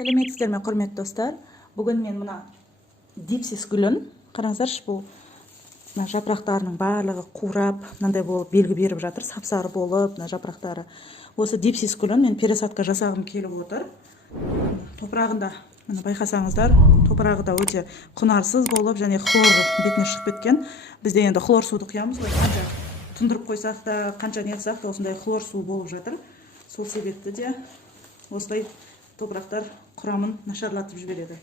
Сәлеметсіздер ме, құрметті достар? Бүгін мен мына дипсис гүлін қараңыздаршы, бұл мына жапырақтарының барлығы қурап, мынандай болып белгі беріп жатыр, сап-сары болып мына жапырақтары. Осы дипсис гүлін мен пересадка жасағым келіп отыр. Топырағында, мына байқасаңыздар, топырағы да өте құнарсыз болып, және хлор бетіне шығып кеткен. Бізде енді хлор суды құямыз ғой, қанша тұндырып қойсақ та, қанша не қылсақ та осындай хлор су болып жатыр. Сол себепті де осылай топырақтар құрамын нашарлатып жібереді.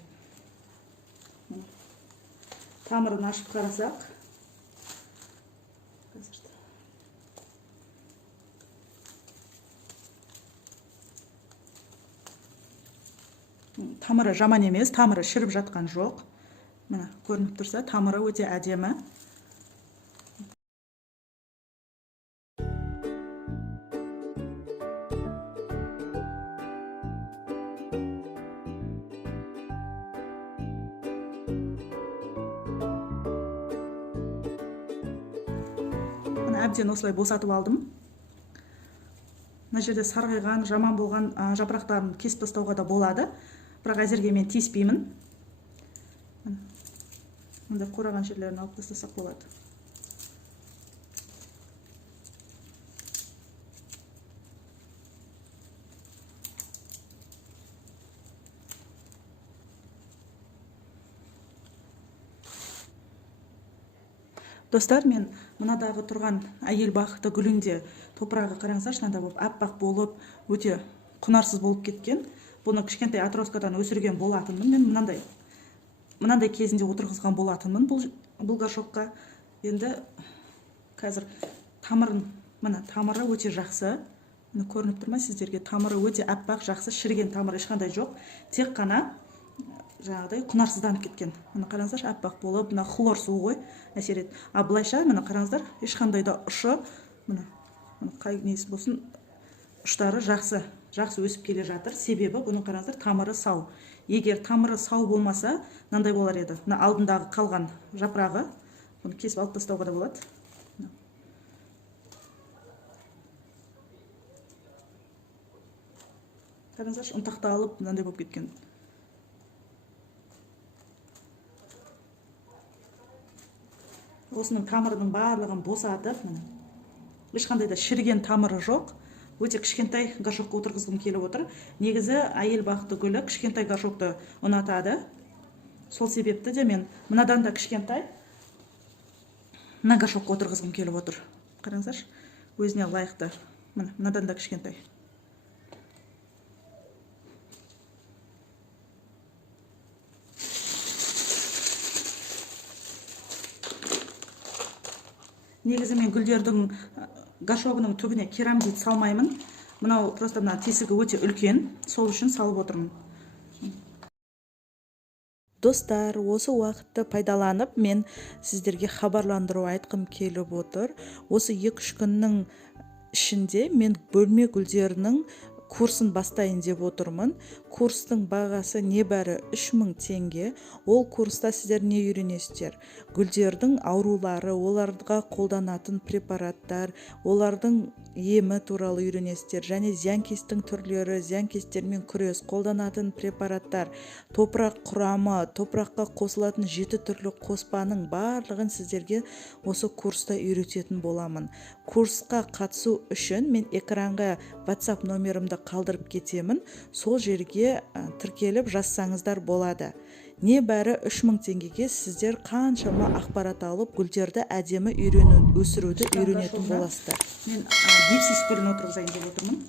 Тамырын ашып қарасақ, тамыры жаман емес, тамыры шіріп жатқан жоқ. Мына көрініп тұрса, тамыры өте әдемі. Әбден осылай босатып алдым. Мына жерде сарғайған, жаман болған жапырақтарын кесіп тастауға да болады. Бірақ әзірге мен тиіспеймін. Мында қураған жерлерін алып тастасақ болады. Достар, мен мынадағы тұрған әйел бақыты гүлінде топырағы қараңыздаршы, мынандай болып аппақ болып, өте құнарсыз болып кеткен. Бұны кішкентай атроскадан өсірген болатынмын. Мен мынандай кезінде отырғызған болатынмын бұл горшокқа. Енді қазір тамыры өте жақсы. Мына көрініп тұр ма сіздерге? Тамыры өте аппақ, жақсы, шіріген тамыры ешқандай жоқ. Тек қана жаңағыдай құнарсызданып кеткен. Мына қараңыздар, аппақ болып, мына хлор суы ғой әсер етеді. Былайша мына қараңыздар, ешқандай да ұшы, мына қай несі болсын, ұштары жақсы өсіп келе жатыр. Себебі бұның қараңыздар, тамыры сау. Егер тамыры сау болмаса, мынандай болар еді. Мына алдындағы қалған жапырағы, бұны кесіп алып тастауға да болады. Қараңыздар, ұнтақталып мынандай болып кеткен. Осының тамырының барлығын босатып, ешқандай да шіріген тамыры жоқ. Өте кішкентай горшокқа отырғызғым келіп отыр. Негізі әйел бақыты гүлі кішкентай горшокты ұнатады. Сол себепті де мен мынадан да кішкентай мына горшокқа отырғызғым келіп отыр. Қараңыздаршы, өзіне лайықты. Мынадан да кішкентай. Негізі мен гүлдердің горшогының түбіне керамзит салмаймын. Мынау просто мына тесігі өте үлкен, сол үшін салып отырмын. Достар, осы уақытты пайдаланып, мен сіздерге хабарландыру айтқым келіп отыр. Осы 2-3 күннің ішінде мен бөлме гүлдерінің курсын бастайын деп отырмын. Курстың бағасы небәрі 3000 теңге. Ол курста сіздер не үйренесіздер? Гүлдердің аурулары, оларға қолданатын препараттар, олардың емі туралы үйренесіздер. Және зиянкестің түрлері, зиянкестермен күрес, қолданатын препараттар, топырақ құрамы, топыраққа қосылатын 7 түрлі қоспаның барлығын сіздерге осы курста үйрететін боламын. Курсқа қатысу үшін мен экранға WhatsApp номерімді қалдырып кетемін. Сол жерге тіркеліп жазсаңыздар болады. Небәрі 3000 теңгеге сіздер қаншама ақпарат алып, гүлдерді әдемі өсіруді үйренетін боласыздар. Мен дипсис гүлін отырғызайын деп отырмын.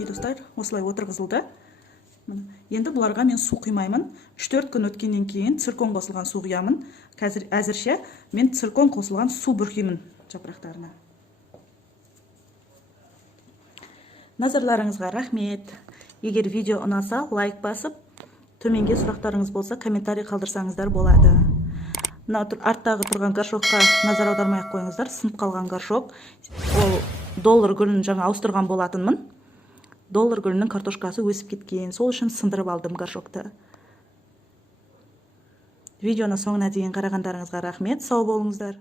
мінекей достар, осылай отырғызылды. Енді бұларға мен су құймаймын. 3-4 күн өткеннен кейін циркон қосылған су құямын. Қазір әзірше мен циркон қосылған су бүркеймін жапырақтарына. Назарларыңызға рахмет. Егер видео ұнаса, лайк басып, төменге сұрақтарыңыз болса, комментарий қалдырсаңыздар болады. Арттағы тұрған горшокқа назар аудармай қойыңыздар. Сынып қалған горшок. Ол доллар гүлін жаңа ауыстырған болатынмын. Доллар гүлінің картошкасы өсіп кеткен. Сол үшін сындырып алдым горшокты. Видеоны соңына дейін қарағандарыңызға рахмет. Сау болыңыздар.